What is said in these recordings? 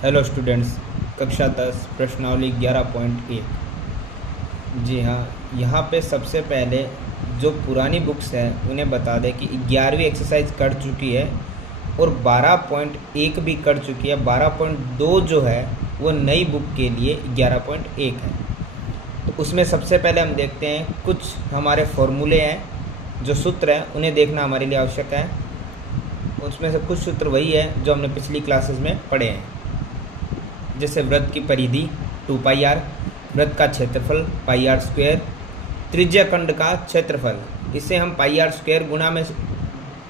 Hello students, कक्षा 10 प्रश्नावली 11.1। जी हाँ, यहाँ पे सबसे पहले जो पुरानी बुक्स हैं उन्हें बता दें कि 11वीं एक्सरसाइज कर चुकी है और 12.1 भी कर चुकी है। 12.2 जो है वो नई बुक के लिए 11.1 है। तो उसमें सबसे पहले हम देखते हैं कुछ हमारे फॉर्मूले हैं, जो सूत्र हैं उन्हें देखना हमारे लिए आवश्यक है। उसमें से कुछ सूत्र वही है जो हमने पिछली क्लासेस में पढ़े हैं, जैसे वृत्त की परिधि 2πr, वृत्त का क्षेत्रफल πr², त्रिज्या खंड का क्षेत्रफल, इसे हम πr² गुणा में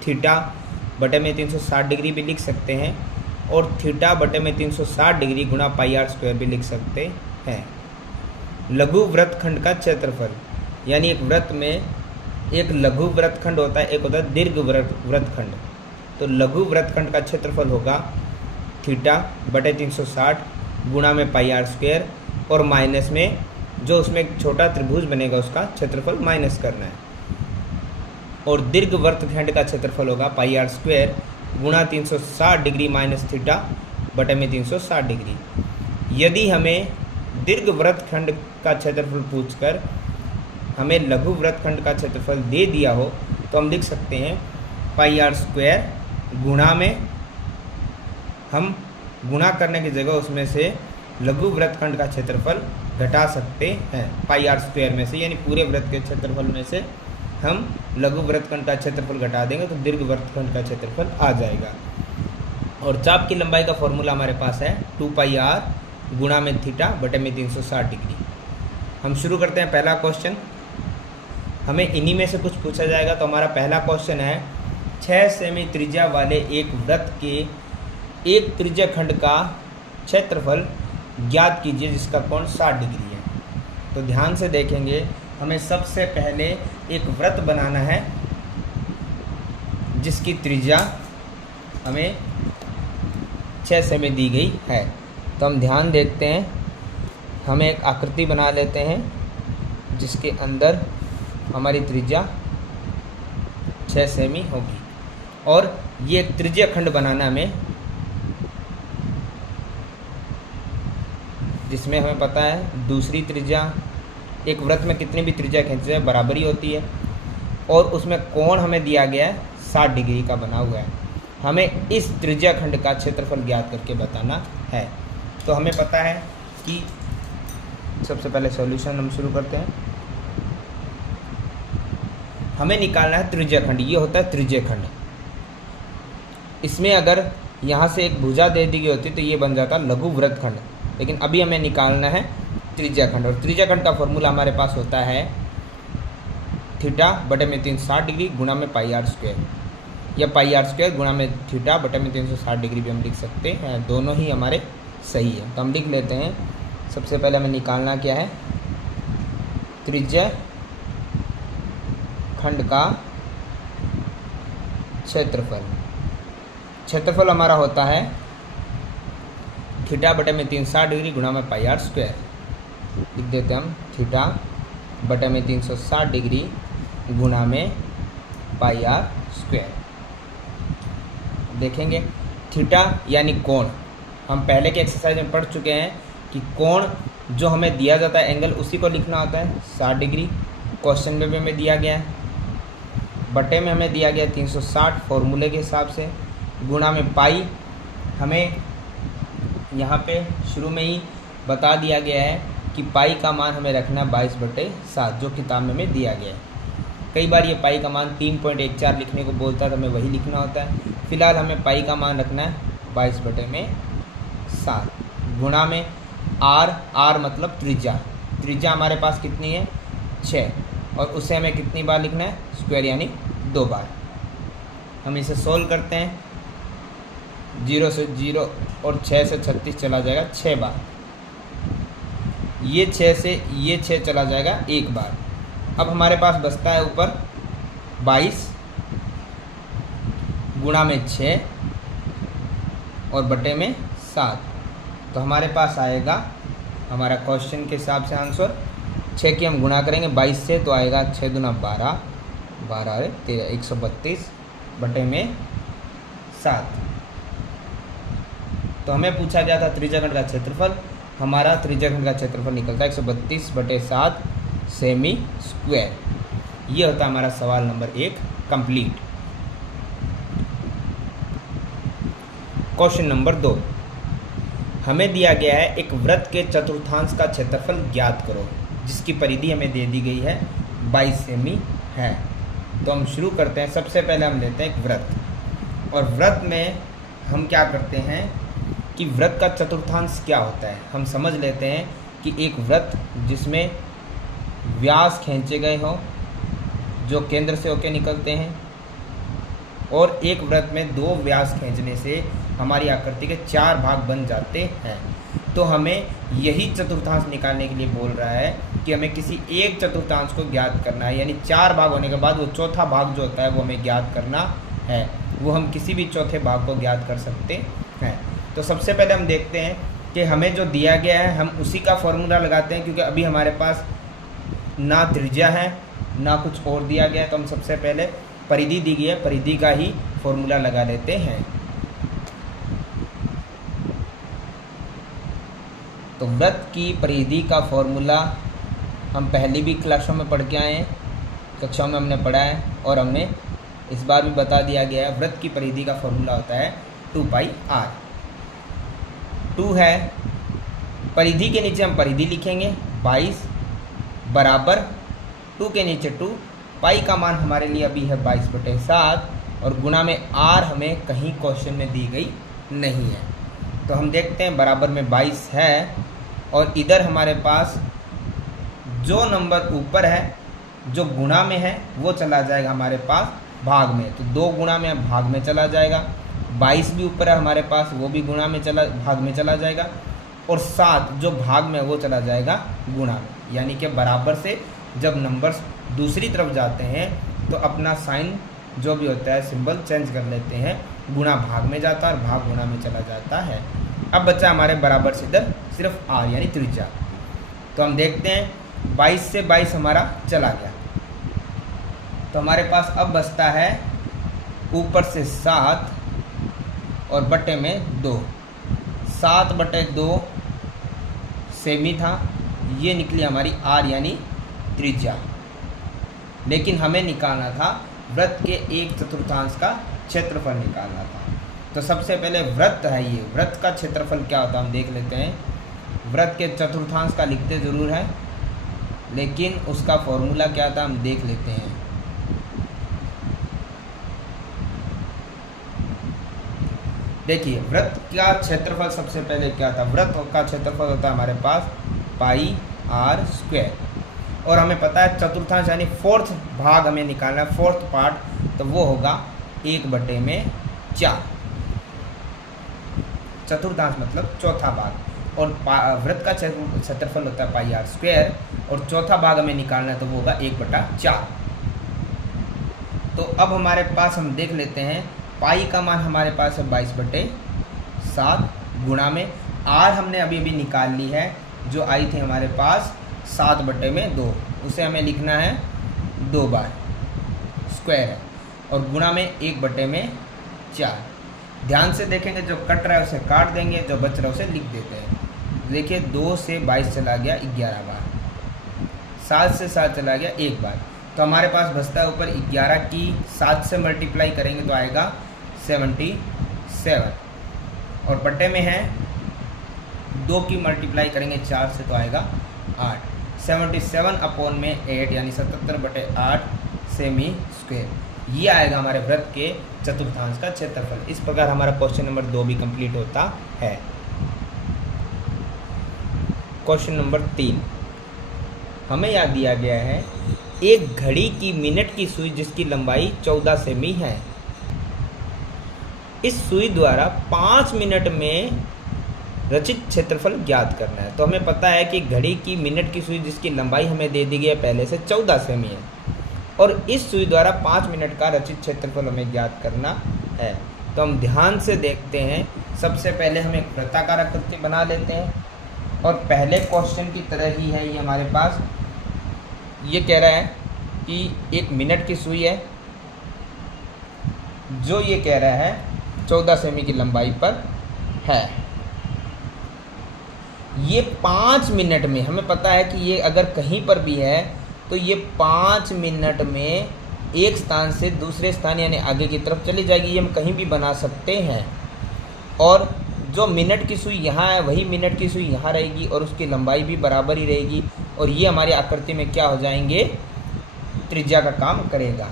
थीटा बटे में 360 डिग्री भी लिख सकते हैं और थीटा बटे में 360 डिग्री गुणा πr² भी लिख सकते हैं। लघु वृत्तखंड का क्षेत्रफल, यानी एक वृत्त में एक लघु वृत्तखंड होता है, एक होता है दीर्घ वृत्तखंड। तो लघु वृत्तखंड का क्षेत्रफल होगा थीटा बटे 360 गुणा में πr² और माइनस में जो उसमें एक छोटा त्रिभुज बनेगा उसका क्षेत्रफल माइनस करना है। और दीर्घ वृत्तखंड का क्षेत्रफल होगा πr² गुणा 360 डिग्री माइनस थीटा बटे में 360 डिग्री। यदि हमें दीर्घ वृत्तखंड का क्षेत्रफल पूछकर हमें लघु वृत्तखंड का क्षेत्रफल दे दिया हो तो हम लिख सकते हैं πr² गुणा में, हम गुणा करने की जगह उसमें से लघु वृत्तखंड का क्षेत्रफल घटा सकते हैं πr² में से, यानी पूरे वृत्त के क्षेत्रफल में से हम लघु वृत्तखंड का क्षेत्रफल घटा देंगे तो दीर्घ वृत्तखंड का क्षेत्रफल आ जाएगा। और चाप की लंबाई का फॉर्मूला हमारे पास है 2πr गुणा में थीटा बटे में 360 डिग्री। हम शुरू करते हैं पहला क्वेश्चन। हमें इन्हीं में से कुछ पूछा जाएगा। तो हमारा पहला क्वेश्चन है 6 सेमी त्रिज्या वाले एक वृत्त के एक त्रिज्या खंड का क्षेत्रफल ज्ञात कीजिए जिसका कोण 60 डिग्री है। तो ध्यान से देखेंगे, हमें सबसे पहले एक वृत्त बनाना है जिसकी त्रिज्या हमें 6 सेमी दी गई है। तो हम ध्यान देखते हैं, हमें एक आकृति बना लेते हैं जिसके अंदर हमारी त्रिज्या 6 सेमी होगी और ये एक त्रिज्या खंड बनाना हमें, जिसमें हमें पता है दूसरी त्रिज्या, एक वृत्त में कितनी भी त्रिज्या खींचे जाए बराबरी होती है और उसमें कोण हमें दिया गया है 60 डिग्री का बना हुआ है। हमें इस त्रिज्या खंड का क्षेत्रफल ज्ञात करके बताना है। तो हमें पता है कि सबसे पहले सॉल्यूशन हम शुरू करते हैं। हमें निकालना है त्रिज्या खंड, ये होता है त्रिज्या खंड। इसमें अगर यहाँ से एक भुजा दे दी गई होती तो ये बन जाता लघु वृत्तखंड, लेकिन अभी हमें निकालना है त्रिज्या खंड। और त्रिज्या खंड का फॉर्मूला हमारे पास होता है थीटा बटे में 360 डिग्री गुणा में πr², या πr² गुणा में थीटा बटे में 360 डिग्री भी हम लिख सकते हैं, दोनों ही हमारे सही है। तो हम लिख लेते हैं, सबसे पहले हमें निकालना क्या है, त्रिज्या खंड का क्षेत्रफल। क्षेत्रफल हमारा होता है थीटा बटे में 360 डिग्री गुणा में πr²। लिख देते हम थीटा बटे में 360 डिग्री गुणा में πr²। देखेंगे थीटा यानी कोण, हम पहले के एक्सरसाइज में पढ़ चुके हैं कि कोण जो हमें दिया जाता है एंगल, उसी को लिखना होता है 60 डिग्री। क्वेश्चन में भी हमें दिया गया है, बटे में हमें दिया गया 360 फॉर्मूले के हिसाब से, गुणा में पाई हमें यहाँ पे शुरू में ही बता दिया गया है कि पाई का मान हमें रखना है 22/7, जो किताब में हमें दिया गया है। कई बार ये पाई का मान 3.14 लिखने को बोलता है तो हमें वही लिखना होता है। फिलहाल हमें पाई का मान रखना है 22/7 गुणा में r मतलब त्रिज्या। त्रिज्या हमारे पास कितनी है 6, और उसे हमें कितनी बार लिखना है स्क्वायर, यानी 2 बार। हम इसे सोल्व करते हैं, 0 से 0 और 6 से 36 चला जाएगा 6 बार, ये 6 से ये 6 चला जाएगा 1 बार। अब हमारे पास बचता है ऊपर 22 गुणा में 6 और बटे में 7। तो हमारे पास आएगा हमारा क्वेश्चन के हिसाब से आंसर, 6 की हम गुणा करेंगे 22 से तो आएगा 6 दूना 12, 12 13 132 बटे में 7। तो हमें पूछा गया था त्रिज्याखंड का क्षेत्रफल। हमारा त्रिज्याखंड का क्षेत्रफल निकलता है 132/7 सेमी स्क्वायर। ये होता है हमारा सवाल नंबर 1 कंप्लीट। क्वेश्चन नंबर 2, हमें दिया गया है एक वृत्त के चतुर्थांश का क्षेत्रफल ज्ञात करो, जिसकी परिधि हमें दे दी गई है 22 सेमी है। तो हम शुरू करते हैं। सबसे पहले हम लेते हैं एक वृत्त, और वृत्त में हम क्या करते हैं कि वृत्त का चतुर्थांश क्या होता है हम समझ लेते हैं कि एक वृत्त जिसमें व्यास खींचे गए हों जो केंद्र से होकर निकलते हैं, और एक वृत्त में 2 व्यास खींचने से हमारी आकृति के 4 भाग बन जाते हैं। तो हमें यही चतुर्थांश निकालने के लिए बोल रहा है कि हमें किसी एक चतुर्थांश को ज्ञात करना है, यानी 4 भाग होने के बाद वो चौथा भाग जो होता है वो हमें ज्ञात करना है। वो हम किसी भी चौथे भाग को ज्ञात कर सकते हैं। तो सबसे पहले हम देखते हैं कि हमें जो दिया गया है हम उसी का फॉर्मूला लगाते हैं, क्योंकि अभी हमारे पास ना त्रिज्या है ना कुछ और दिया गया है। तो हम सबसे पहले परिधि दी गई है, परिधि का ही फॉर्मूला लगा लेते हैं। तो वृत्त की परिधि का फॉर्मूला हम पहली भी क्लासों में पढ़ के आए हैं, कक्षाओं में हमने पढ़ा है, और हमने इस बार भी बता दिया गया है। वृत्त की परिधि का फॉर्मूला होता है 2πr। 2 है, परिधि के नीचे हम परिधि लिखेंगे 22 बराबर 2 के नीचे 2, पाई का मान हमारे लिए अभी है 22/7, और गुणा में r हमें कहीं क्वेश्चन में दी गई नहीं है। तो हम देखते हैं बराबर में 22 है, और इधर हमारे पास जो नंबर ऊपर है जो गुणा में है वो चला जाएगा हमारे पास भाग में। तो 2 गुणा में भाग में चला जाएगा, 22 भी ऊपर है हमारे पास वो भी गुणा में भाग में चला जाएगा, और 7 जो भाग में वो चला जाएगा गुणा में। यानी कि बराबर से जब नंबर्स दूसरी तरफ जाते हैं तो अपना साइन जो भी होता है सिंबल चेंज कर लेते हैं, गुणा भाग में जाता है और भाग गुणा में चला जाता है। अब बच्चा हमारे बराबर से इधर सिर्फ r यानी त्रिज्या। तो हम देखते हैं 22 से 22 हमारा चला गया, तो हमारे पास अब बचता है ऊपर से 7 और बटे में 2। 7/2 सेमी था, ये निकली हमारी r यानी त्रिज्या। लेकिन हमें निकालना था वृत्त के 1/4 का क्षेत्रफल निकालना था। तो सबसे पहले वृत्त है, ये वृत्त का क्षेत्रफल क्या होता है हम देख लेते हैं। वृत्त के चतुर्थांश का लिखते ज़रूर है, लेकिन उसका फॉर्मूला क्या था हम देख लेते हैं। देखिए वृत्त का क्षेत्रफल सबसे पहले क्या था, वृत्त का क्षेत्रफल होता है हमारे पास πr², और हमें पता है चतुर्थांश यानी 4th भाग हमें निकालना है, 4th पार्ट, तो वो होगा 1/4। चतुर्थांश मतलब चौथा भाग, और वृत्त का क्षेत्रफल होता है πr², और चौथा भाग हमें निकालना है तो वो होगा 1/4। तो अब हमारे पास हम देख लेते हैं पाई का मान हमारे पास है 22/7, गुणा में r हमने अभी अभी निकाल ली है जो आई थी हमारे पास 7/2, उसे हमें लिखना है 2 बार स्क्वायर है, और गुणा में 1/4। ध्यान से देखेंगे जो कट रहा है उसे काट देंगे, जो बच रहा है उसे लिख देते हैं। देखिए 2 से 22 चला गया 11 बार, 7 से 7 चला गया 1 बार, तो हमारे पास बचता है ऊपर 11 की 7 से मल्टीप्लाई करेंगे तो आएगा 77, और बटे में है 2 की मल्टीप्लाई करेंगे 4 से तो आएगा 8। 77/8 यानी 77/8 सेमी स्क्वायर, ये आएगा हमारे वृत्त के चतुर्थांश का क्षेत्रफल। इस प्रकार हमारा क्वेश्चन नंबर 2 भी कंप्लीट होता है। क्वेश्चन नंबर 3, हमें याद दिया गया है एक घड़ी की मिनट की सुई जिसकी लंबाई 14 सेमी है। इस सुई द्वारा 5 मिनट में रचित क्षेत्रफल ज्ञात करना है। तो हमें पता है कि घड़ी की मिनट की सुई जिसकी लंबाई हमें दे दी गई है पहले से 14 सेमी है, और इस सुई द्वारा 5 मिनट का रचित क्षेत्रफल हमें ज्ञात करना है। तो हम ध्यान से देखते हैं। सबसे पहले हम एक वृत्ताकार आकृति बना लेते हैं, और पहले क्वेश्चन की तरह ही है ये हमारे पास। ये कह रहा है कि एक मिनट की सुई है जो ये कह रहा है 14 सेमी की लंबाई पर है। ये 5 मिनट में, हमें पता है कि ये अगर कहीं पर भी है तो ये 5 मिनट में एक स्थान से दूसरे स्थान यानी आगे की तरफ चली जाएगी। ये हम कहीं भी बना सकते हैं। और जो मिनट की सुई यहाँ है वही मिनट की सुई यहाँ रहेगी और उसकी लंबाई भी बराबर ही रहेगी। और ये हमारी आकृति में क्या हो जाएंगे, त्रिज्या का काम करेगा।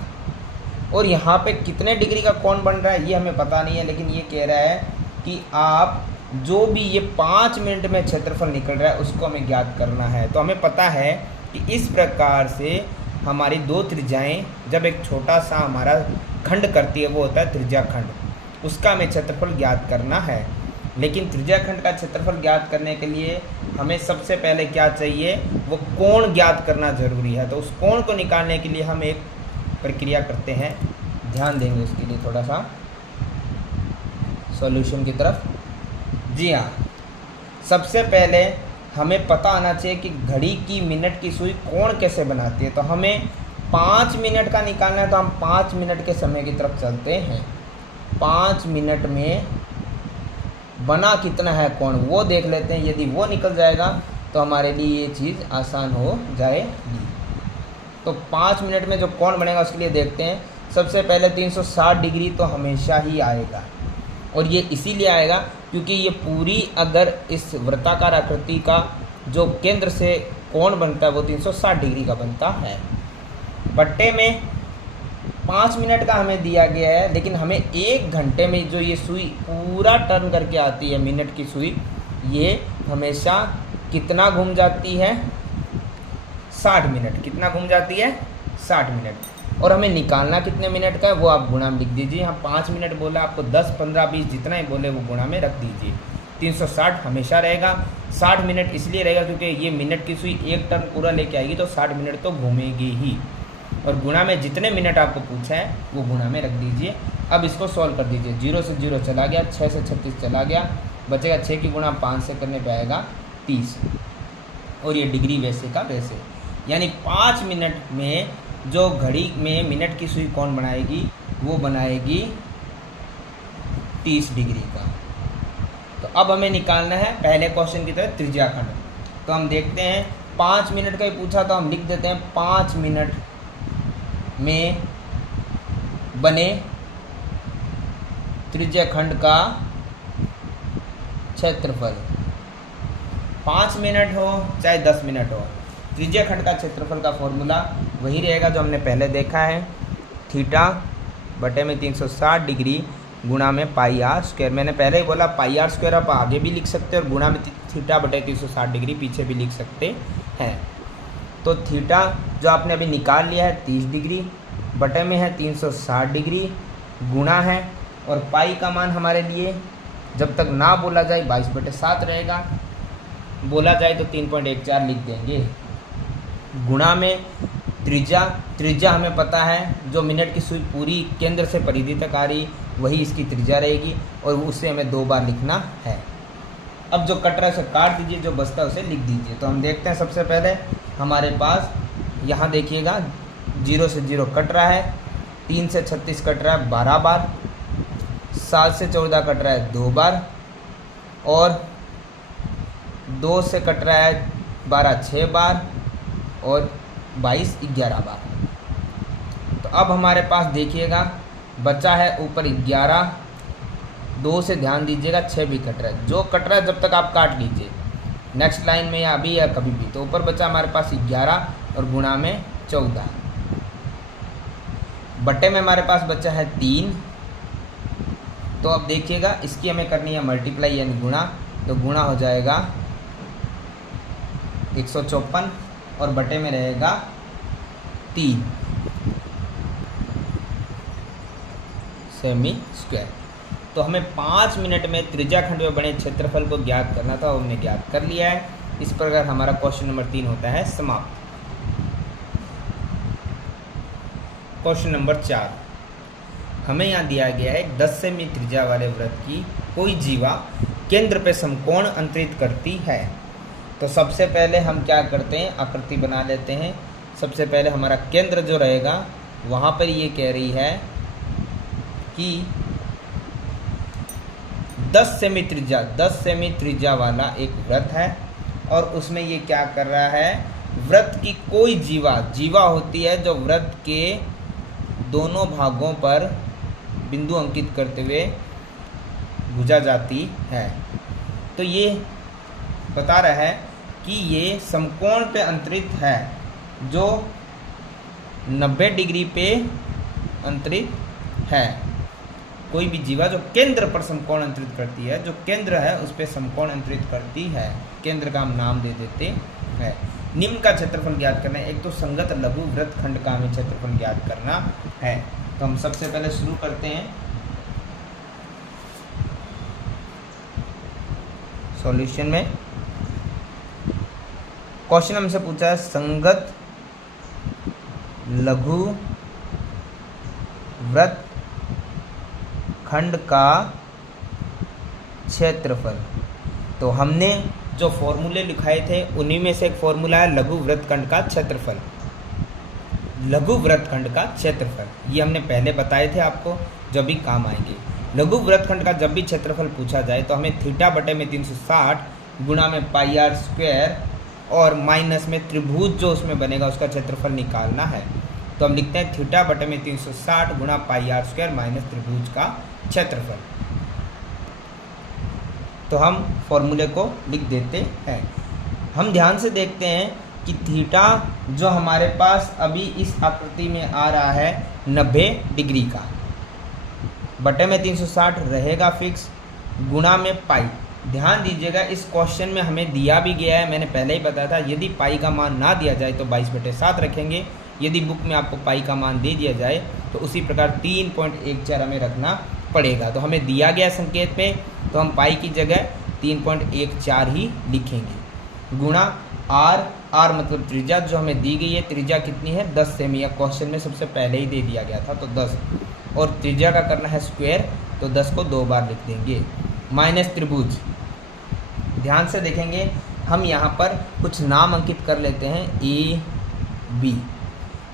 और यहाँ पे कितने डिग्री का कोण बन रहा है ये हमें पता नहीं है, लेकिन ये कह रहा है कि आप जो भी ये 5 मिनट में क्षेत्रफल निकल रहा है उसको हमें ज्ञात करना है। तो हमें पता है कि इस प्रकार से हमारी दो त्रिज्याएं जब एक छोटा सा हमारा खंड करती है वो होता है त्रिज्या खंड, उसका हमें क्षेत्रफल ज्ञात करना है। लेकिन त्रिज्या खंड का क्षेत्रफल ज्ञात करने के लिए हमें सबसे पहले क्या चाहिए, वो कोण ज्ञात करना जरूरी है। तो उस कोण को निकालने के लिए हम एक प्रक्रिया करते हैं, ध्यान देंगे उसके लिए थोड़ा सा सॉल्यूशन की तरफ। जी हाँ, सबसे पहले हमें पता आना चाहिए कि घड़ी की मिनट की सुई कोण कैसे बनाती है। तो हमें 5 मिनट का निकालना है, तो हम 5 मिनट के समय की तरफ चलते हैं। 5 मिनट में बना कितना है कोण वो देख लेते हैं। यदि वो निकल जाएगा तो हमारे लिए ये चीज़ आसान हो जाएगी। तो 5 मिनट में जो कोण बनेगा उसके लिए देखते हैं। सबसे पहले 360 डिग्री तो हमेशा ही आएगा, और ये इसीलिए आएगा क्योंकि ये पूरी अगर इस वृत्ताकार आकृति का जो केंद्र से कोण बनता है वो 360 डिग्री का बनता है। बट्टे में 5 मिनट का हमें दिया गया है, लेकिन हमें 1 घंटे में जो ये सुई पूरा टर्न करके आती है मिनट की सुई, ये हमेशा कितना घूम जाती है, 60 मिनट। कितना घूम जाती है, 60 मिनट। और हमें निकालना कितने मिनट का है वो आप गुणा में लिख दीजिए। यहाँ 5 मिनट बोला, आपको 10, 15, 20 जितना ही बोले वो गुणा में रख दीजिए। 360 हमेशा रहेगा। 60 मिनट इसलिए रहेगा क्योंकि ये मिनट की सुई एक टर्न पूरा लेके आएगी तो 60 मिनट तो घूमेगी ही। और गुणा में जितने मिनट आपको पूछा है वो गुणा में रख दीजिए। अब इसको सॉल्व कर दीजिए। 0 से 0 चला गया, 6 से 36 चला गया, बचेगा 6 की गुणा 5 से करने पे आएगा 30। और ये डिग्री वैसे का वैसे, यानी 5 मिनट में जो घड़ी में मिनट की सुई कौन बनाएगी, वो बनाएगी 30 डिग्री का। तो अब हमें निकालना है पहले क्वेश्चन की तरह त्रिज्या खंड। तो हम देखते हैं 5 मिनट का ही पूछा तो हम लिख देते हैं 5 मिनट में बने त्रिज्या खंड का क्षेत्रफल। 5 मिनट हो चाहे 10 मिनट हो, त्रिज्या खंड का क्षेत्रफल का फॉर्मूला वही रहेगा जो हमने पहले देखा है, थीटा बटे में 360 डिग्री गुणा में पाई आर स्क्वायर। मैंने पहले ही बोला पाई आर स्क्वायर आप आगे भी लिख सकते हैं और गुणा में थीटा बटे 360 डिग्री पीछे भी लिख सकते हैं। तो थीटा जो आपने अभी निकाल लिया है 30 डिग्री, बटे में है 360 डिग्री, गुणा है और पाई का मान हमारे लिए जब तक ना बोला जाए 22/7 रहेगा, बोला जाए तो 3.14 लिख देंगे। गुणा में त्रिज्या हमें पता है जो मिनट की सुई पूरी केंद्र से परिधि तक आ रही वही इसकी त्रिज्या रहेगी और उसे हमें 2 बार लिखना है। अब जो कट रहा है उसे काट दीजिए, जो बचता है उसे लिख दीजिए। तो हम देखते हैं सबसे पहले हमारे पास यहाँ देखिएगा 0 से 0 कट रहा है, 3 से 36 कट रहा है 12 बार, 7 से 14 कट रहा है 2 बार और 2 से कट रहा है 12 6 बार और 22 11 बार। तो अब हमारे पास देखिएगा बचा है ऊपर 11, 2 से ध्यान दीजिएगा 6 भी कट रहा है, जो कट रहा है जब तक आप काट लीजिए नेक्स्ट लाइन में या अभी या कभी भी। तो ऊपर बचा हमारे पास 11 और गुणा में 14, बटे में हमारे पास बचा है 3। तो अब देखिएगा इसकी हमें करनी है मल्टीप्लाई यानी गुणा, तो गुणा हो जाएगा 154 और बटे में रहेगा 3 सेमी स्क्वायर। तो हमें 5 मिनट में त्रिज्या खंड में बने क्षेत्रफल को ज्ञात करना था, हमने ज्ञात कर लिया है। इस प्रकार हमारा क्वेश्चन नंबर 3 होता है समाप्त। क्वेश्चन नंबर 4, हमें यहाँ दिया गया है 10 सेमी त्रिज्या वाले वृत्त की कोई जीवा केंद्र पे समकोण अंतरित करती है। तो सबसे पहले हम क्या करते हैं, आकृति बना लेते हैं। सबसे पहले हमारा केंद्र जो रहेगा वहाँ पर ये कह रही है कि 10 सेमी त्रिज्या वाला एक वृत्त है और उसमें ये क्या कर रहा है, वृत्त की कोई जीवा होती है जो वृत्त के दोनों भागों पर बिंदु अंकित करते हुए बुझा जाती है। तो ये बता रहा है कि ये समकोण पे अंतरित है, जो 90 डिग्री पे अंतरित है। कोई भी जीवा जो केंद्र पर समकोण अंतरित करती है, जो केंद्र है उस पर समकोण अंतरित करती है, केंद्र का हम नाम दे देते हैं। निम्न का क्षेत्रफल ज्ञात करना है। एक तो संगत लघु वृत्त खंड का हमें क्षेत्रफल ज्ञात करना है। तो हम सबसे पहले शुरू करते हैं सॉल्यूशन में। क्वेश्चन हमसे पूछा है संगत लघु वृत्त खंड का क्षेत्रफल। तो हमने जो फॉर्मूले लिखाए थे उन्हीं में से एक फॉर्मूला है लघु वृत्त खंड का क्षेत्रफल। लघु वृत्त खंड का क्षेत्रफल ये हमने पहले बताए थे आपको, जब भी काम आएंगे। लघु वृत्त खंड का जब भी क्षेत्रफल पूछा जाए तो हमें थीटा बटे में 360 गुणा में पाई आर स्क्वायर और माइनस में त्रिभुज जो उसमें बनेगा उसका क्षेत्रफल निकालना है। तो हम लिखते हैं थीटा बटे में 360 गुणा पाई आर स्क्वायर माइनस त्रिभुज का क्षेत्रफल। तो हम फॉर्मूले को लिख देते हैं। हम ध्यान से देखते हैं कि थीटा जो हमारे पास अभी इस आकृति में आ रहा है 90 डिग्री का, बटे में 360 रहेगा फिक्स, गुणा में पाई। ध्यान दीजिएगा इस क्वेश्चन में हमें दिया भी गया है, मैंने पहले ही बताया था, यदि पाई का मान ना दिया जाए तो 22/7 रखेंगे। यदि बुक में आपको पाई का मान दे दिया जाए तो उसी प्रकार 3.14 हमें रखना पड़ेगा। तो हमें दिया गया संकेत पे, तो हम पाई की जगह 3.14 ही लिखेंगे, गुणा आर मतलब त्रिज्या जो हमें दी गई है। त्रिज्या कितनी है 10 सेमी, या क्वेश्चन में सबसे पहले ही दे दिया गया था तो 10, और त्रिज्या का करना है स्क्वायर, तो 10 को 2 बार लिख देंगे। माइनस त्रिभुज, ध्यान से देखेंगे हम यहाँ पर कुछ नाम अंकित कर लेते हैं ए बी।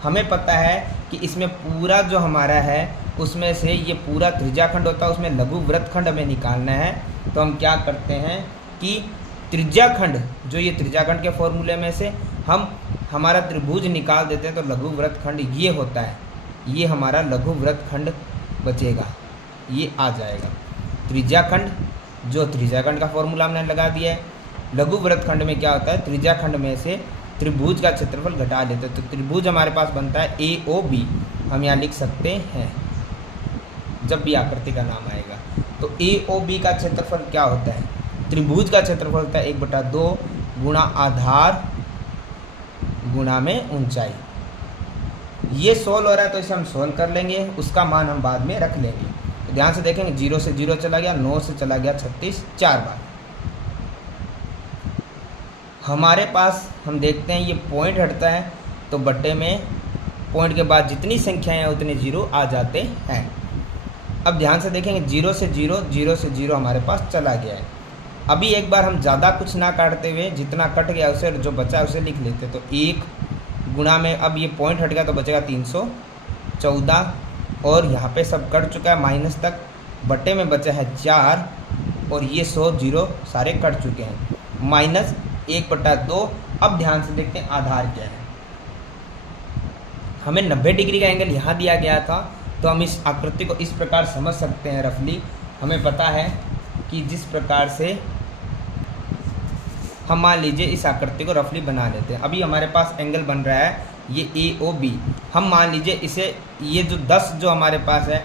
हमें पता है कि इसमें पूरा जो हमारा है उसमें से ये पूरा त्रिज्याखंड होता है, उसमें लघु वृत्तखंड हमें निकालना है। तो हम क्या करते हैं कि त्रिज्याखंड जो ये त्रिज्याखंड के फॉर्मूले में से हम हमारा त्रिभुज निकाल देते हैं, तो लघु वृत्तखंड ये होता है, ये हमारा लघु वृत्तखंड बचेगा, ये आ जाएगा। त्रिज्याखंड जो त्रिज्याखंड का फॉर्मूला हमने लगा दिया है। लघु वृत्तखंड में क्या होता है, त्रिज्याखंड में से त्रिभुज का क्षेत्रफल घटा लेते हैं, तो त्रिभुज हमारे पास बनता है AOB। हम यहाँ लिख सकते हैं जब भी आकृति का नाम आएगा। तो AOB का क्षेत्रफल क्या होता है, त्रिभुज का क्षेत्रफल होता है 1/2 गुणा आधार गुणा में ऊंचाई। ये सोल्व हो रहा है तो इसे हम सोल्व कर लेंगे, उसका मान हम बाद में रख लेंगे। तो ध्यान से देखेंगे 0 से 0 चला गया, 9 से चला गया 36, 4 बार। हमारे पास हम देखते हैं ये पॉइंट हटता है, तो बट्टे में पॉइंट के बाद जितनी संख्याएं हैं उतने 0 आ जाते हैं। अब ध्यान से देखेंगे 0 से 0 हमारे पास चला गया है। अभी एक बार हम ज़्यादा कुछ ना काटते हुए जितना कट गया उसे जो बचा उसे लिख लेते। तो 1 गुणा में, अब ये पॉइंट हट गया तो बचेगा 314, और यहाँ पे सब कट चुका है माइनस तक, बट्टे में बचा है 4, और ये 100 0 सारे कट चुके हैं, माइनस 1/2। अब ध्यान से देखते हैं आधार क्या है। हमें 90 डिग्री का एंगल यहाँ दिया गया था, तो हम इस आकृति को इस प्रकार समझ सकते हैं रफली। हमें पता है कि जिस प्रकार से हम मान लीजिए इस आकृति को रफली बना लेते हैं। अभी हमारे पास एंगल बन रहा है ये AOB। हम मान लीजिए इसे, ये जो 10 जो हमारे पास है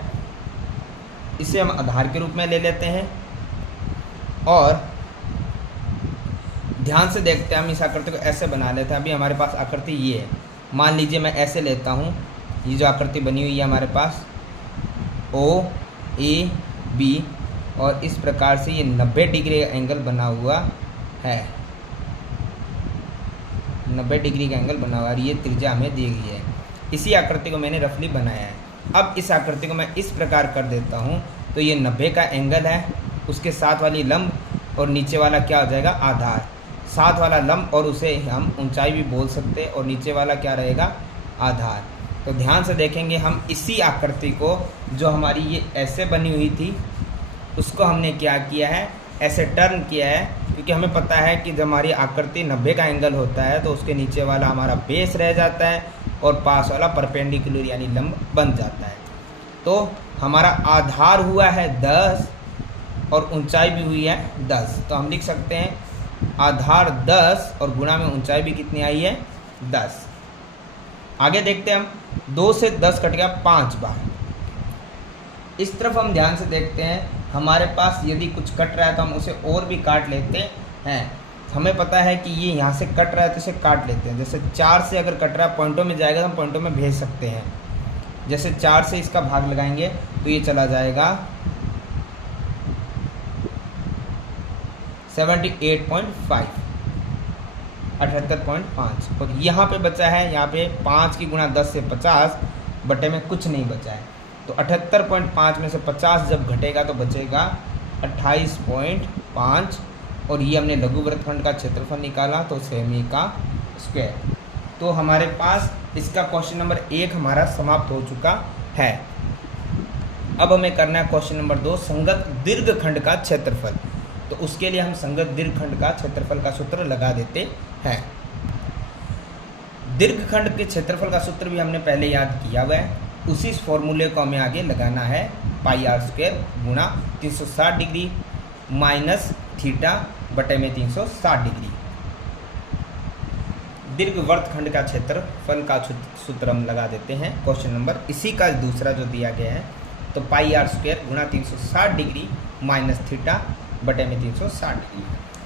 इसे हम आधार के रूप में ले लेते हैं, और ध्यान से देखते हैं हम इस आकृति को ऐसे बना लेते हैं। अभी हमारे पास आकृति ये है, मान लीजिए मैं ऐसे लेता हूँ, ये जो आकृति बनी हुई है हमारे पास OAB, और इस प्रकार से ये 90 डिग्री का एंगल बना हुआ है, 90 डिग्री का एंगल बना हुआ है, ये त्रिज्या हमें दी गई है। इसी आकृति को मैंने रफली बनाया है। अब इस आकृति को मैं इस प्रकार कर देता हूँ, तो ये 90 का एंगल है, उसके साथ वाली लंब और नीचे वाला क्या हो जाएगा आधार, साथ वाला लंब और उसे हम ऊंचाई भी बोल सकते हैं, और नीचे वाला क्या रहेगा आधार। तो ध्यान से देखेंगे हम इसी आकृति को जो हमारी ये ऐसे बनी हुई थी उसको हमने क्या किया है ऐसे टर्न किया है क्योंकि हमें पता है कि जब हमारी आकृति 90 का एंगल होता है तो उसके नीचे वाला हमारा बेस रह जाता है और पास वाला परपेंडिकुलर यानी लंब बन जाता है। तो हमारा आधार हुआ है 10 और ऊंचाई भी हुई है 10, तो हम लिख सकते हैं आधार 10 और गुणा में ऊंचाई भी कितनी आई है 10। आगे देखते हैं हम 2 से 10 कट गया 5 बार। इस तरफ हम ध्यान से देखते हैं, हमारे पास यदि कुछ कट रहा है तो हम उसे और भी काट लेते हैं। हमें पता है कि ये यहाँ से कट रहा है तो इसे काट लेते हैं। जैसे 4 से अगर कट रहा है पॉइंटों में जाएगा तो हम पॉइंटों में भेज सकते हैं। जैसे 4 से इसका भाग लगाएंगे तो ये चला जाएगा 78.5 78.5 और यहाँ पे बचा है, यहाँ पे 5 की गुणा 10 से 50 बटे में कुछ नहीं बचा है। तो 78.5 में से 50 जब घटेगा तो बचेगा 28.5 और ये हमने लघु वृत्तखंड का क्षेत्रफल निकाला तो सेमी का स्क्वायर। तो हमारे पास इसका क्वेश्चन नंबर 1 हमारा समाप्त हो चुका है। अब हमें करना है क्वेश्चन नंबर 2, संगत दीर्घखंड का क्षेत्रफल। तो उसके लिए हम संगत दीर्घखंड का क्षेत्रफल का सूत्र लगा देते हैं। दीर्घखंड के क्षेत्रफल का सूत्र भी हमने पहले याद किया हुआ है, उसी फॉर्मूले को हमें आगे लगाना है पाई आर स्क्वायर गुणा 360 डिग्री माइनस थीटा बटे में 360 डिग्री। दीर्घवृत्तखंड का क्षेत्रफल का सूत्र हम लगा देते हैं क्वेश्चन नंबर, इसी का दूसरा जो दिया गया है, तो पाई आर स्क्वायर गुणा 360 डिग्री माइनस थीटा बटे में 360 डिग्री।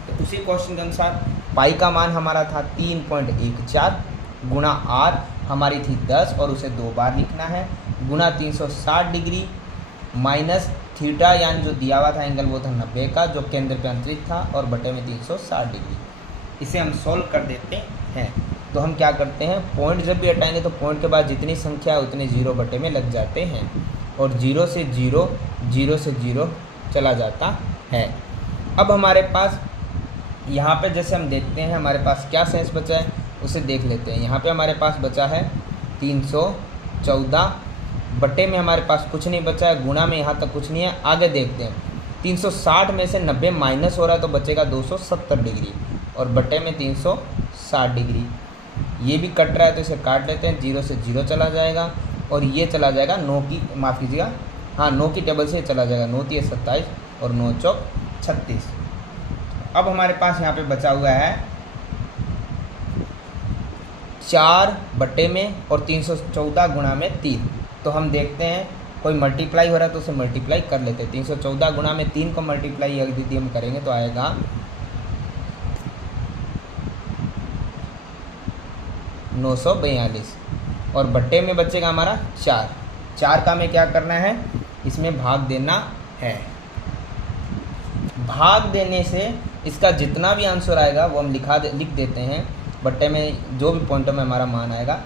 तो उसी क्वेश्चन के अनुसार पाई का मान हमारा था 3.14 गुणा आर हमारी थी 10 और उसे 2 बार लिखना है, गुणा 360 डिग्री माइनस थीटा यानी जो दिया हुआ था एंगल वो था 90 का जो केंद्र पे अंतरित था और बटे में 360 डिग्री। इसे हम सोल्व कर देते हैं। तो हम क्या करते हैं, पॉइंट जब भी हटाएंगे तो पॉइंट के बाद जितनी संख्या है उतने 0 बटे में लग जाते हैं और 0 से 0 0 से 0 चला जाता है। अब हमारे पास यहाँ पे जैसे हम देखते हैं हमारे पास क्या शेष बचा है उसे देख लेते हैं। यहाँ पे हमारे पास बचा है 314 बटे में हमारे पास कुछ नहीं बचा है, गुणा में यहाँ तक कुछ नहीं है। आगे देखते हैं 360 में से 90 माइनस हो रहा है तो बचेगा 270 डिग्री और बटे में 360 डिग्री। ये भी कट रहा है तो इसे काट लेते हैं, 0 से 0 चला जाएगा और ये चला जाएगा 9 की, माफ़ कीजिएगा, हाँ 9 की टेबल से चला जाएगा, 9 3 27 और 9 चौक 36। अब हमारे पास यहाँ पे बचा हुआ है 4 बटे में और 314 गुणा में 3। तो हम देखते हैं कोई मल्टीप्लाई हो रहा है तो उसे मल्टीप्लाई कर लेते हैं। 314 गुणा में 3 को मल्टीप्लाई यदि हम करेंगे तो आएगा 942 और बट्टे में बचेगा हमारा 4 का हमें क्या करना है, इसमें भाग देना है। भाग देने से इसका जितना भी आंसर आएगा वो हम लिख देते हैं। बट्टे में जो भी पॉइंटों में हमारा मान आएगा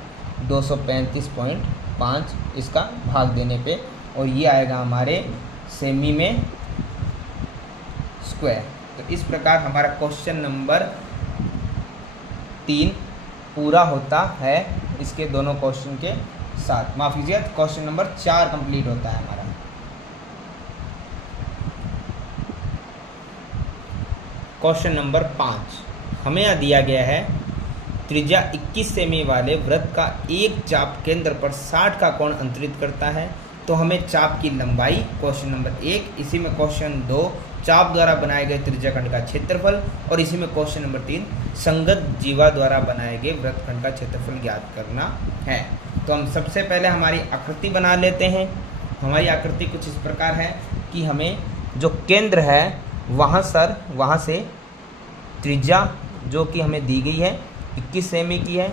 235.5 इसका भाग देने पे और ये आएगा हमारे सेमी में स्क्वायर। तो इस प्रकार हमारा क्वेश्चन नंबर 3 पूरा होता है इसके दोनों क्वेश्चन के साथ। माफ कीजिए, क्वेश्चन नंबर 4 कंप्लीट होता है हमारा। क्वेश्चन नंबर 5 हमें यहाँ दिया गया है त्रिज्या 21 सेमी वाले वृत्त का एक चाप केंद्र पर 60 का कोण अंतरित करता है। तो हमें चाप की लंबाई, क्वेश्चन नंबर 1, इसी में क्वेश्चन 2 चाप द्वारा बनाए गए त्रिज्याखंड का क्षेत्रफल और इसी में क्वेश्चन नंबर 3 संगत जीवा द्वारा बनाए गए वृत्तखंड का क्षेत्रफल ज्ञात करना है। तो हम सबसे पहले हमारी आकृति बना लेते हैं। हमारी आकृति कुछ इस प्रकार है कि हमें जो केंद्र है वहाँ से त्रिज्या जो कि हमें दी गई है 21 सेमी की है,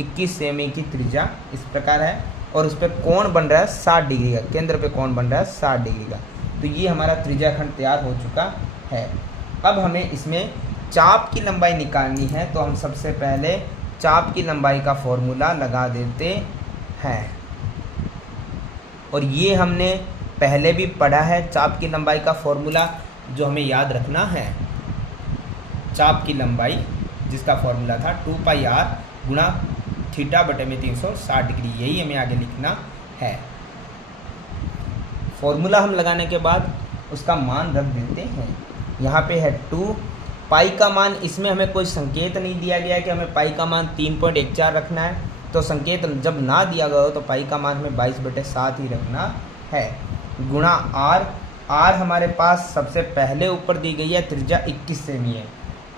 21 सेमी की त्रिज्या इस प्रकार है और उस पर कोण बन रहा है 60 डिग्री का, केंद्र पे कोण बन रहा है 60 डिग्री का। तो ये हमारा त्रिज्याखंड तैयार हो चुका है। अब हमें इसमें चाप की लंबाई निकालनी है, तो हम सबसे पहले चाप की लंबाई का फॉर्मूला लगा देते हैं और ये हमने पहले भी पढ़ा है। चाप की लंबाई का फॉर्मूला जो हमें याद रखना है, चाप की लंबाई जिसका फॉर्मूला था 2 पाई आर गुणा थीटा बटे में 360 डिग्री, यही हमें आगे लिखना है। फॉर्मूला हम लगाने के बाद उसका मान रख देते हैं। यहाँ पे है 2। पाई का मान, इसमें हमें कोई संकेत नहीं दिया गया है कि हमें पाई का मान 3.14 रखना है, तो संकेत जब ना दिया गया हो तो पाई का मान हमें 22/7 ही रखना है। गुणा आर, आर हमारे पास सबसे पहले ऊपर दी गई है, त्रिज्या 21 सेमी है,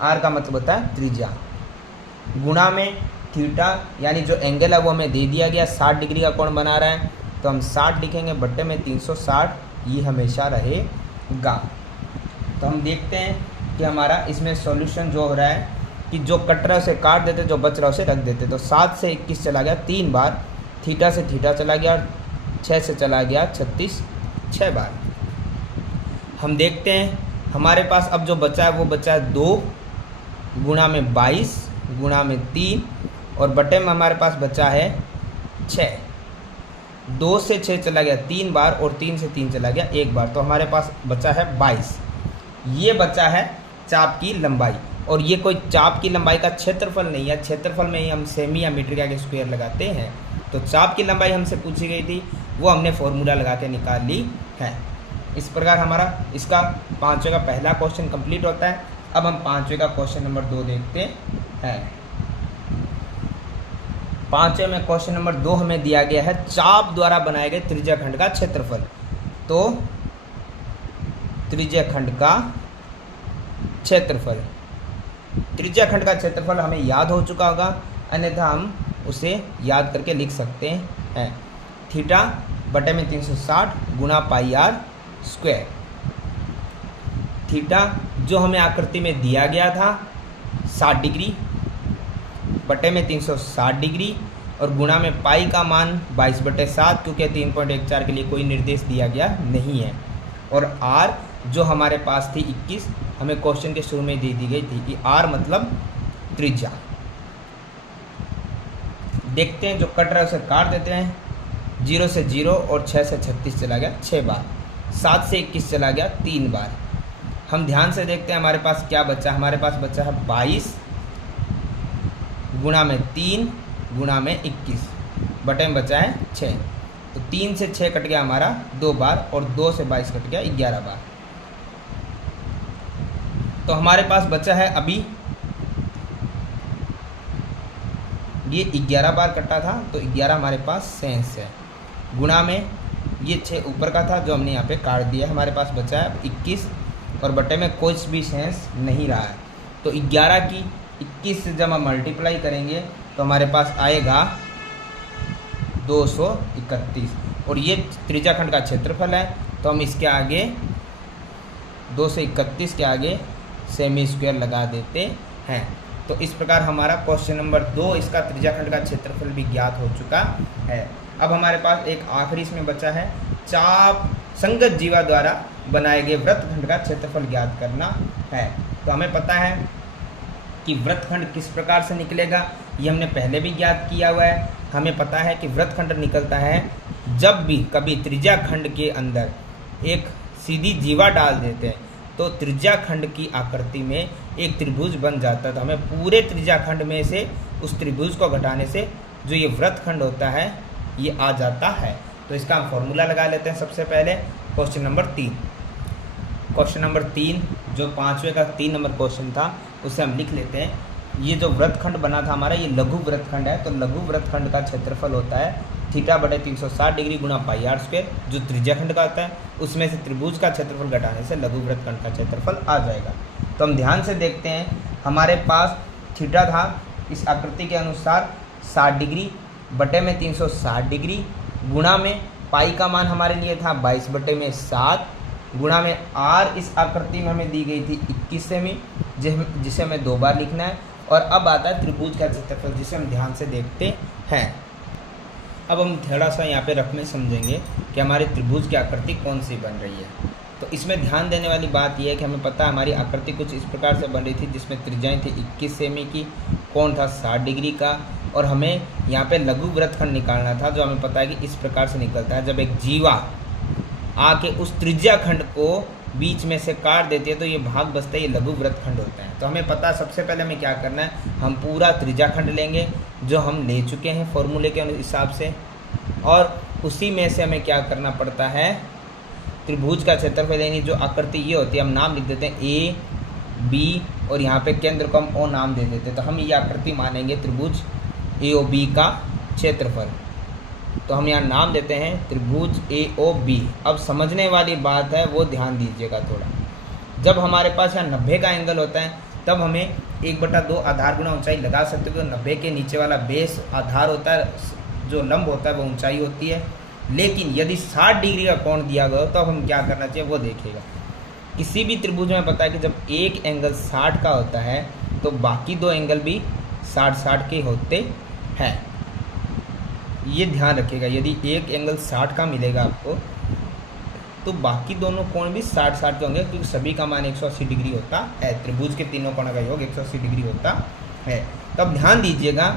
आर का मतलब होता है त्रिज्या। गुणा में थीटा यानी जो एंगल है वो हमें दे दिया गया, 60 डिग्री का कोण बना रहा है, तो हम 60 लिखेंगे बट्टे में 360, ये हमेशा रहेगा। तो हम देखते हैं कि हमारा इसमें सॉल्यूशन जो हो रहा है कि जो कट रहा है उसे काट देते, जो बच रहा है उसे रख देते। तो 7 से 21 चला गया 3 बार, थीटा से थीटा चला गया, और 6 से चला गया 36 6 बार। हम देखते हैं हमारे पास अब जो बचा है वो बचा है 2 गुणा में 22 गुणा में 3, और बटे में हमारे पास बचा है 6। 2 से 6 चला गया 3 बार, और 3 से 3 चला गया 1 बार, तो हमारे पास बचा है 22। ये बचा है चाप की लंबाई, और ये कोई चाप की लंबाई का क्षेत्रफल नहीं है, क्षेत्रफल में ही हम सेमी या मीटर का स्क्वायर लगाते हैं। तो चाप की लंबाई हमसे पूछी गई थी, वो हमने फॉर्मूला लगा के निकाल ली है। इस प्रकार हमारा इसका 5वें का पहला क्वेश्चन कंप्लीट होता है। अब हम 5वें का क्वेश्चन नंबर 2 देखते हैं। 5वें में क्वेश्चन नंबर 2 हमें दिया गया है चाप द्वारा बनाए गए त्रिज्याखंड का क्षेत्रफल। तो त्रिज्याखंड का क्षेत्रफल, त्रिज्याखंड का क्षेत्रफल हमें याद हो चुका होगा, अन्यथा हम उसे याद करके लिख सकते हैं। थीटा बटे में 360 गुणा पाई आर स्क्वायर। थीटा जो हमें आकृति में दिया गया था 60 डिग्री बटे में 360 डिग्री, और गुणा में पाई का मान 22/7, क्योंकि 3.14 के लिए कोई निर्देश दिया गया नहीं है। और आर जो हमारे पास थी 21, हमें क्वेश्चन के शुरू में दे दी गई थी कि आर मतलब त्रिज्या। देखते हैं जो कट रहा है उसे काट देते हैं। 0 से 0 और 6 से 36 चला गया 6 बार, 7 से 21 चला गया 3 बार। हम ध्यान से देखते हैं हमारे पास क्या बचा, हमारे पास बचा है 22 गुणा में 3 गुणा में 21 बटे में बचा है 6। तो 3 से 6 कट गया हमारा 2 बार, और 2 से 22 कट गया 11 बार। तो हमारे पास बचा है अभी ये 11 बार कटा था, तो 11 हमारे पास शेष है। गुणा में ये 6 ऊपर का था जो हमने यहाँ पे काट दिया, हमारे पास बचा है 21, और बटे में कोई भी शेष नहीं रहा है। तो 11 की 21 से जब हम मल्टीप्लाई करेंगे तो हमारे पास आएगा 231, और ये त्रिज्याखंड का क्षेत्रफल है। तो हम इसके आगे 231 के आगे सेमी स्क्वायर लगा देते हैं। तो इस प्रकार हमारा क्वेश्चन नंबर 2 इसका त्रिज्याखंड का क्षेत्रफल भी ज्ञात हो चुका है। अब हमारे पास एक आखिरी इसमें बचा है, चाप संगत जीवा द्वारा बनाए गए वृत्तखंड का क्षेत्रफल ज्ञात करना है। तो हमें पता है कि वृत्तखंड किस प्रकार से निकलेगा, ये हमने पहले भी ज्ञात किया हुआ है। हमें पता है कि वृत्तखंड निकलता है जब भी कभी त्रिज्याखंड के अंदर एक सीधी जीवा डाल देते हैं तो त्रिज्याखंड की आकृति में एक त्रिभुज बन जाता है। तो हमें पूरे त्रिज्याखंड में से उस त्रिभुज को घटाने से जो ये वृत्तखंड होता है ये आ जाता है। तो इसका हम फॉर्मूला लगा लेते हैं। सबसे पहले क्वेश्चन नंबर 3, क्वेश्चन नंबर 3 जो 5वें का 3 नंबर क्वेश्चन था उसे हम लिख लेते हैं। ये जो वृत्तखंड बना था हमारा ये लघु वृत्तखंड है। तो लघु वृत्तखंड का क्षेत्रफल होता है थीटा बटे 360 डिग्री गुणा पाई आर स्क्वायर, जो त्रिज्याखंड का होता है। उसमें से त्रिभुज का क्षेत्रफल घटाने से लघु वृत्तखंड का क्षेत्रफल आ जाएगा। तो हम ध्यान से देखते हैं, हमारे पास थीटा था इस आकृति के अनुसार 60 डिग्री बटे में 360 डिग्री, गुणा में पाई का मान हमारे लिए था 22/7, गुणा में आर इस आकृति में हमें दी गई थी 21 सेमी, जिसे हमें 2 बार लिखना है। और अब आता है त्रिभुज का क्षेत्रफल, जिसे हम ध्यान से देखते हैं। अब हम थोड़ा सा यहाँ पे रफ में समझेंगे कि हमारी त्रिभुज की आकृति कौन सी बन रही है। तो इसमें ध्यान देने वाली बात यह है कि हमें पता है हमारी आकृति कुछ इस प्रकार से बन रही थी, जिसमें त्रिज्याएं थी 21 सेमी की, कोण था 60 डिग्री का, और हमें यहाँ पे लघु वृत्तखंड निकालना था, जो हमें पता है कि इस प्रकार से निकलता है। जब एक जीवा आके उस त्रिज्याखंड को बीच में से काट देती है तो ये भाग बचता है, ये लघु वृत्तखंड होता है। तो हमें पता है सबसे पहले हमें क्या करना है, हम पूरा त्रिज्याखंड लेंगे जो हम ले चुके हैं फॉर्मूले के हिसाब से, और उसी में से हमें क्या करना पड़ता है, त्रिभुज का क्षेत्रफल यानी जो आकृति ये होती है, हम नाम लिख देते हैं ए बी और यहाँ पे केंद्र को हम ओ नाम दे देते हैं। तो हम ये आकृति मानेंगे त्रिभुज ए ओ बी का क्षेत्रफल। तो हम यहाँ नाम देते हैं त्रिभुज ए ओ बी। अब समझने वाली बात है वो ध्यान दीजिएगा थोड़ा। जब हमारे पास यहाँ 90 का एंगल होता है तब हमें 1/2 आधार गुना ऊंचाई लगा सकते हो। 90 के नीचे वाला बेस आधार होता है, जो लंब होता है वो ऊंचाई होती है। लेकिन यदि 60 डिग्री का कोण दिया गया हो तो हम क्या करना चाहिए वो देखिएगा। किसी भी त्रिभुज में पता है कि जब एक एंगल 60 का होता है तो बाकी 2 एंगल भी 60 के होते हैं। ये ध्यान रखिएगा, यदि एक एंगल 60 का मिलेगा आपको तो बाकी दोनों कोण भी 60 के होंगे, क्योंकि सभी का मान 180 डिग्री होता है। त्रिभुज के तीनों कोणों का योग 180 डिग्री होता है। तो अब ध्यान दीजिएगा,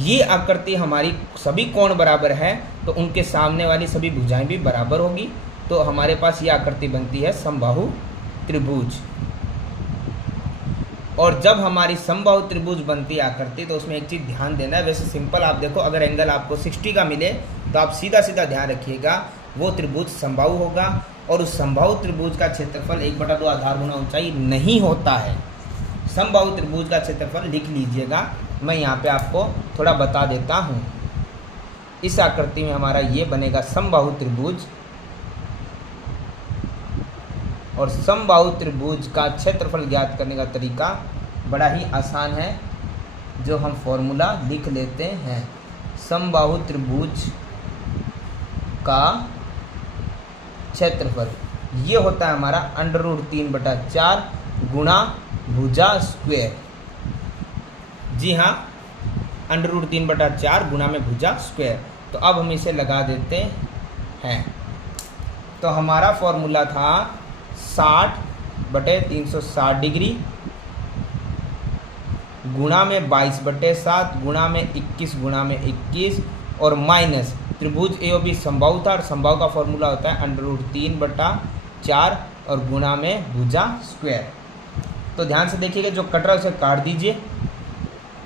ये आकृति हमारी सभी कोण बराबर है तो उनके सामने वाली सभी भुजाएं भी बराबर होगी। तो हमारे पास ये आकृति बनती है समबाहु त्रिभुज। और जब हमारी समबाहु त्रिभुज बनती है आकृति तो उसमें एक चीज़ ध्यान देना है। वैसे सिंपल आप देखो, अगर एंगल आपको 60 का मिले तो आप सीधा सीधा ध्यान रखिएगा वो त्रिभुज समबाहु होगा। और उस समबाहु त्रिभुज का क्षेत्रफल 1/2 आधार गुना ऊंचाई नहीं होता है। समबाहु त्रिभुज का क्षेत्रफल लिख लीजिएगा, मैं यहाँ पे आपको थोड़ा बता देता हूँ। इस आकृति में हमारा ये बनेगा समबाहु त्रिभुज। और समबाहु त्रिभुज का क्षेत्रफल ज्ञात करने का तरीका बड़ा ही आसान है, जो हम फॉर्मूला लिख लेते हैं। समबाहु त्रिभुज का क्षेत्रफल ये होता है हमारा √3/4 गुणा भुजा स्क्वायर। जी हाँ, √3/4 गुणा में भुजा स्क्वायर। तो अब हम इसे लगा देते हैं। तो हमारा फॉर्मूला था 60/360 डिग्री गुणा में 22/7 गुणा में 21 और माइनस त्रिभुज ए ओ बी समबाहु था और समबाहु का फॉर्मूला होता है √3/4 और गुणा में भुजा स्क्वायर। तो ध्यान से देखिएगा, जो कट रहा है उसे काट दीजिए।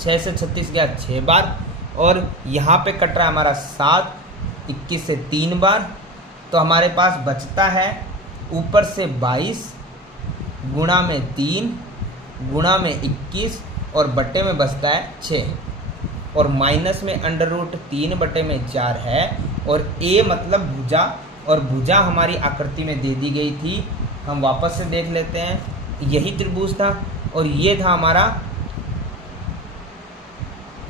6 से 36 गया 6 बार और यहाँ पे कट रहा है हमारा 7, 21 से 3 बार। तो हमारे पास बचता है ऊपर से 22 गुणा में 3 गुणा में 21 और बट्टे में बचता है 6 और माइनस में √3/4 है। और ए मतलब भुजा, और भुजा हमारी आकृति में दे दी गई थी। हम वापस से देख लेते हैं, यही त्रिभुज था और ये था हमारा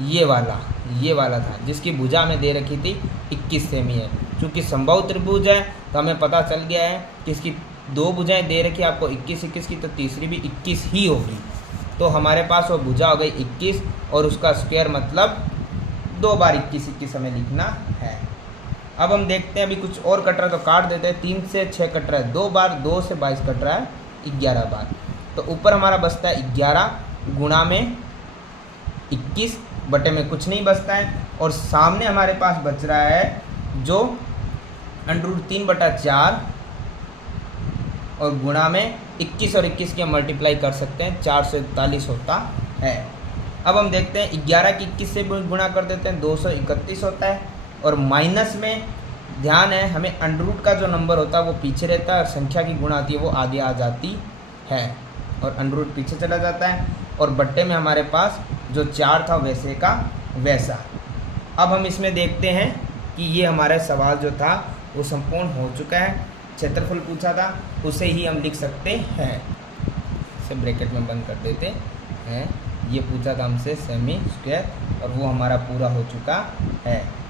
ये वाला था जिसकी भुजा में दे रखी थी 21 सेमी है। चूँकि समबाहु त्रिभुज है तो हमें पता चल गया है कि इसकी 2 भुजाएं दे रखी आपको 21 की, तो तीसरी भी 21 ही होगी। तो हमारे पास वो भुजा हो गई 21 और उसका स्क्वायर मतलब 2 बार 21 हमें लिखना है। अब हम देखते हैं, अभी कुछ और कट रहा है तो काट देते हैं। 3 से 6 कट रहा है 2 बार, 2 से 22 कट रहा है 11 बार। तो ऊपर हमारा बचता है 11 गुणा में 21 बटे में कुछ नहीं बचता है। और सामने हमारे पास बच रहा है जो √3/4 और गुणा में 21 और 21 की हम मल्टीप्लाई कर सकते हैं, 441 होता है। अब हम देखते हैं 11 की 21 से गुणा कर देते हैं, 231 होता है। और माइनस में ध्यान है, हमें अंडर का जो नंबर होता है वो पीछे रहता है और संख्या की गुणा आती है वो आगे आ जाती है और अंडर पीछे चला जाता है। और बट्टे में हमारे पास जो 4 था वैसे का वैसा। अब हम इसमें देखते हैं कि ये हमारा सवाल जो था वो संपूर्ण हो चुका है। क्षेत्रफल पूछा था उसे ही हम लिख सकते हैं, इसे ब्रैकेट में बंद कर देते हैं। ये पूछा था हमसे सेमी स्क्वायर और वो हमारा पूरा हो चुका है।